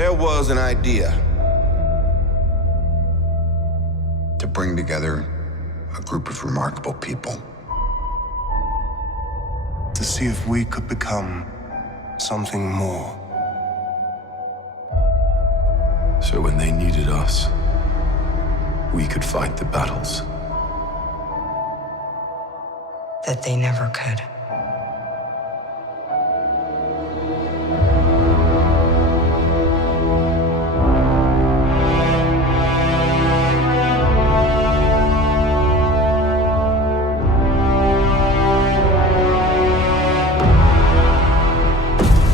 There was an idea to bring together a group of remarkable people. To see if we could become something more. So when they needed us, we could fight the battles that they never could.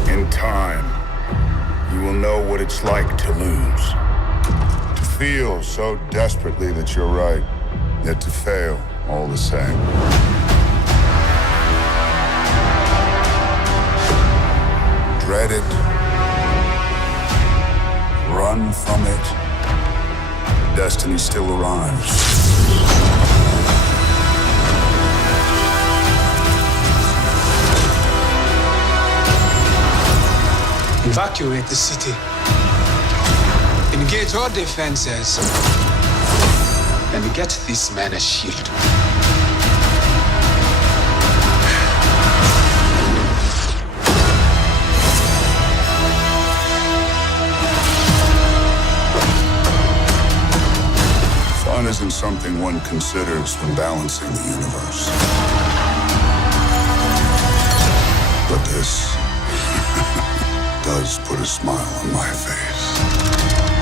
In time, you will know what it's like to lose. To feel so desperately that you're right, yet to fail all the same. Dread it. Run from it. Destiny still arrives. Evacuate the city. Engage all defenses. And get this man a shield. Fun isn't something one considers when balancing the universe. But this does put a smile on my face.